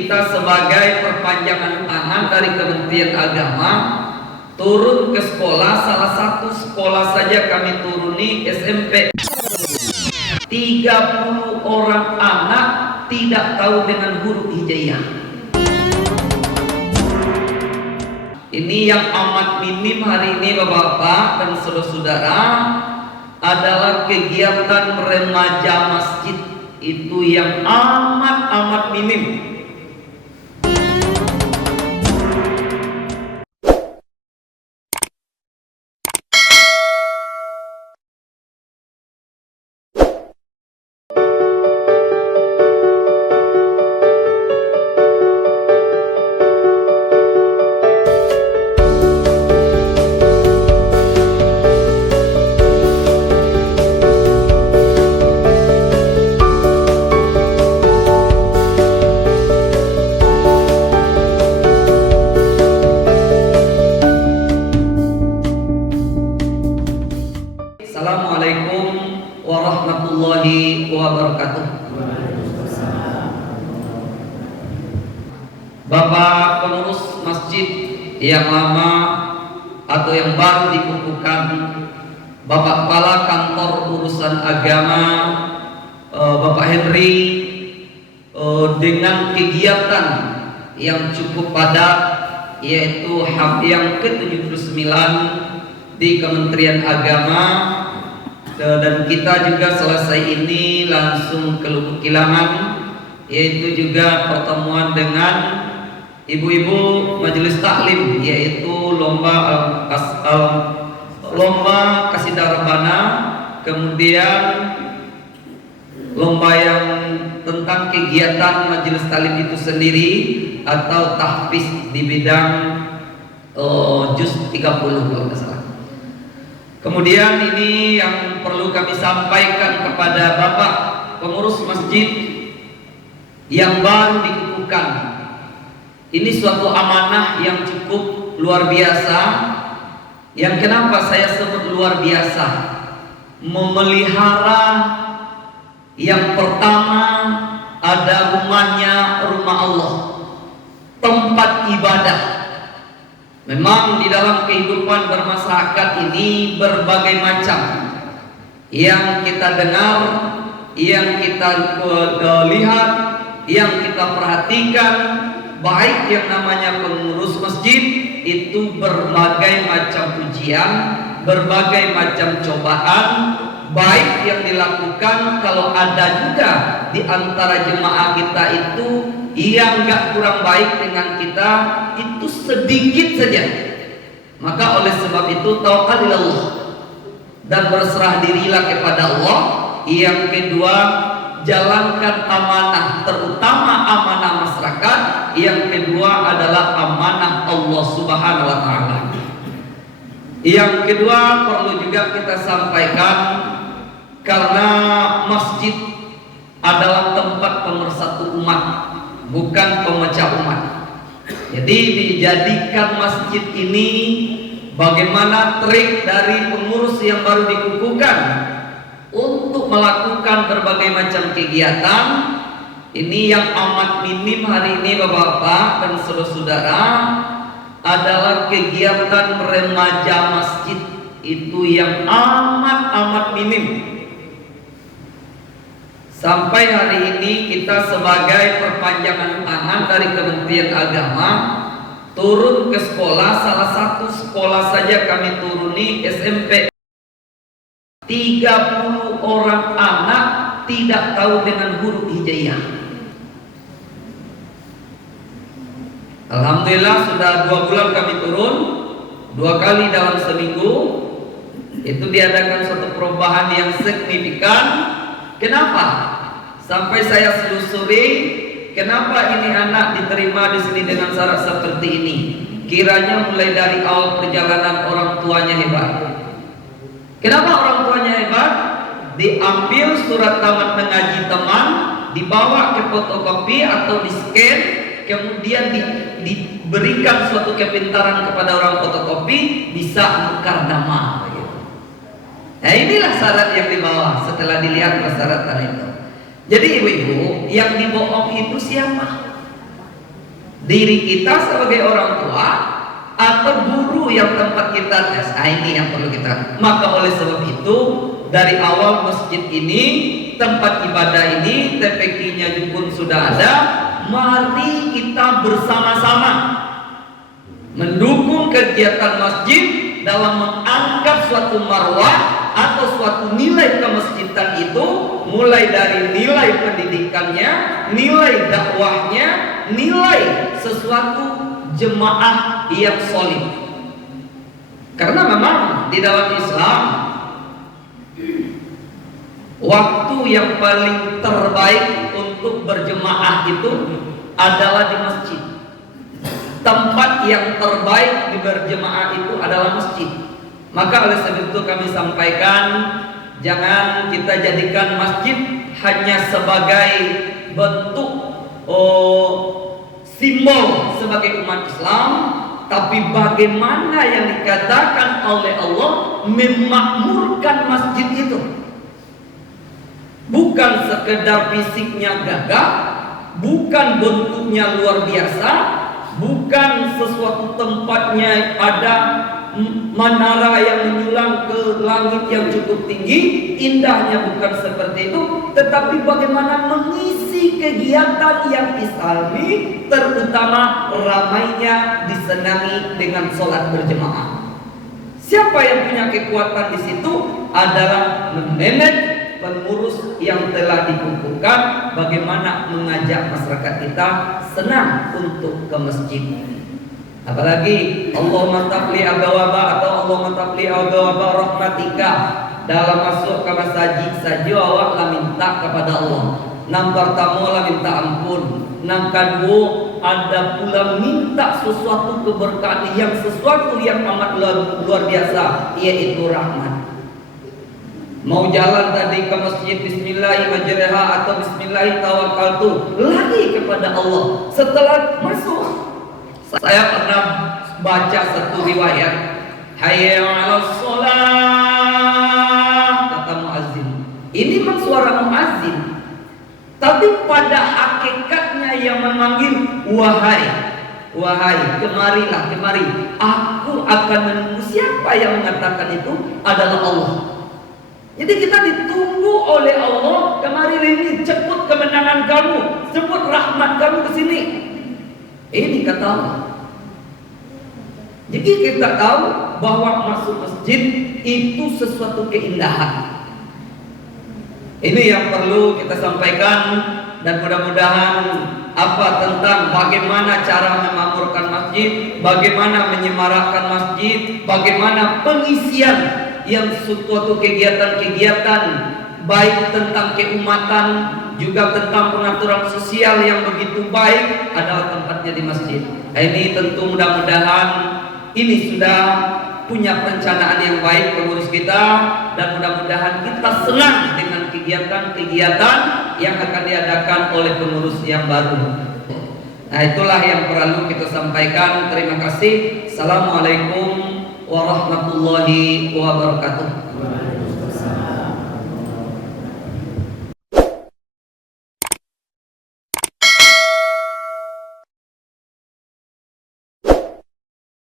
kita sebagai perpanjangan tangan dari Kementerian Agama turun ke sekolah. Salah satu sekolah saja kami turuni, SMP. 30 orang anak tidak tahu dengan huruf hijaiyah. Ini yang amat minim hari ini Bapak-bapak dan saudara-saudara, adalah kegiatan remaja masjid. Itu yang amat minim. Assalamualaikum warahmatullahi wabarakatuh. Bapak pengurus masjid yang lama atau yang baru dikukuhkan, Bapak Kepala Kantor Urusan Agama Bapak Henry, dengan kegiatan yang cukup padat, yaitu HAP yang ke-79 di Kementerian Agama, dan kita juga selesai ini langsung ke Lubuk Kilangan, yaitu juga pertemuan dengan ibu-ibu majelis taklim, yaitu lomba Qasidah Rebana, kemudian lomba yang tentang kegiatan majelis taklim itu sendiri atau tahfiz di bidang juz 30 kalau tidak salah. Kemudian ini yang perlu kami sampaikan kepada Bapak pengurus masjid yang baru dikukuhkan. Ini suatu amanah yang cukup luar biasa. Yang kenapa saya sebut luar biasa? Memelihara yang pertama ada rumahnya, rumah Allah, tempat ibadah. Memang di dalam kehidupan bermasyarakat ini berbagai macam yang kita dengar, yang kita lihat, yang kita perhatikan, baik yang namanya pengurus masjid itu berbagai macam ujian, berbagai macam cobaan, baik yang dilakukan. Kalau ada juga di antara jemaah kita itu yang gak kurang baik dengan kita, itu sedikit saja, maka oleh sebab itu tawakkalillah dan berserah dirilah kepada Allah. Yang kedua, jalankan amanah, terutama amanah masyarakat. Yang kedua adalah amanah Allah Subhanahu wa ta'ala. Yang kedua perlu juga kita sampaikan, karena masjid adalah tempat pemersatu umat, bukan pemecah umat. Jadi dijadikan masjid ini bagaimana trik dari pengurus yang baru dikukuhkan untuk melakukan berbagai macam kegiatan. Ini yang amat minim hari ini Bapak-bapak dan saudara-saudara, adalah kegiatan remaja masjid. Itu yang amat minim. Sampai hari ini kita sebagai perpanjangan tangan dari Kementerian Agama turun ke sekolah. Salah satu sekolah saja kami turuni, SMP. 30 orang anak tidak tahu dengan huruf hijaiyah. Alhamdulillah sudah 2 bulan kami turun, 2 kali dalam seminggu. Itu diadakan suatu perubahan yang signifikan. Kenapa? Sampai saya selusuri, kenapa ini anak diterima di sini dengan syarat seperti ini? Kiranya mulai dari awal perjalanan orang tuanya hebat. Kenapa orang tuanya hebat? Diambil surat tamat mengaji teman, dibawa ke fotokopi atau di scan, kemudian diberikan suatu kepintaran kepada orang fotokopi, bisa nukar nama. Nah inilah syarat yang dibawa setelah dilihat persyaratan itu. Jadi ibu-ibu, yang dibohong itu siapa? diri kita sebagai orang tua atau guru yang tempat kita tes. Nah, ini yang perlu kita. Maka oleh sebab itu dari awal masjid ini, tempat ibadah ini, TPQ-nya pun sudah ada. Mari kita bersama-sama mendukung kegiatan masjid dalam mengangkat suatu marwah atau suatu nilai kemasjidan itu, mulai dari nilai pendidikannya, nilai dakwahnya, nilai sesuatu jemaah yang solid. Karena memang di dalam Islam waktu yang paling terbaik untuk berjemaah itu adalah di masjid. Tempat yang terbaik di berjemaah itu adalah masjid. Maka oleh sebab itu kami sampaikan, jangan kita jadikan masjid hanya sebagai bentuk simbol sebagai umat Islam, tapi bagaimana yang dikatakan oleh Allah memakmurkan masjid itu. Bukan sekedar fisiknya gagah, bukan bentuknya luar biasa, bukan sesuatu tempatnya ada menara yang menyulang ke langit yang cukup tinggi, indahnya bukan seperti itu, tetapi bagaimana mengisi kegiatan yang islami, terutama ramainya disenangi dengan sholat berjemaah. Siapa yang punya kekuatan di situ adalah memanage pengurus yang telah dikukuhkan, bagaimana mengajak masyarakat kita senang untuk ke masjid. Apalagi Allahumma tafli abawaba atau Allahumma tafli abawaba rahmatika, dalam masuk ke masjid saja awak lah minta kepada Allah, nam pertama lah minta ampun, nam kedua ada pula minta sesuatu keberkahan yang sesuatu yang amat luar biasa, yaitu rahmat. Mau jalan tadi ke masjid bismillahirrahmanirrahim atau bismillahirrahmanirrahim, lagi kepada Allah. Setelah masuk, saya pernah baca satu riwayat, hayya 'alas shalah, kata muazzin. Ini memang suara muazzin, tapi pada hakikatnya yang memanggil, wahai, kemarilah, kemari. Aku akan menunggu. Siapa yang mengatakan itu? Adalah Allah. Jadi kita ditunggu oleh Allah, kemari ini, jemput kemenangan kamu, jemput rahmat kamu ke sini. Ini kata Allah. Jadi kita tahu bahwa masuk masjid itu sesuatu keindahan. Ini yang perlu kita sampaikan, dan mudah-mudahan tentang bagaimana cara memakmurkan masjid, bagaimana menyemarakkan masjid, bagaimana pengisian yang suatu kegiatan-kegiatan baik tentang keumatan, juga tentang pengaturan sosial yang begitu baik adalah tempatnya di masjid. Ini tentu mudah-mudahan ini sudah punya perencanaan yang baik pengurus kita, dan mudah-mudahan kita senang dengan kegiatan-kegiatan yang akan diadakan oleh pengurus yang baru. Nah, itulah yang perlu kita sampaikan. Terima kasih. Assalamualaikum warahmatullahi wabarakatuh.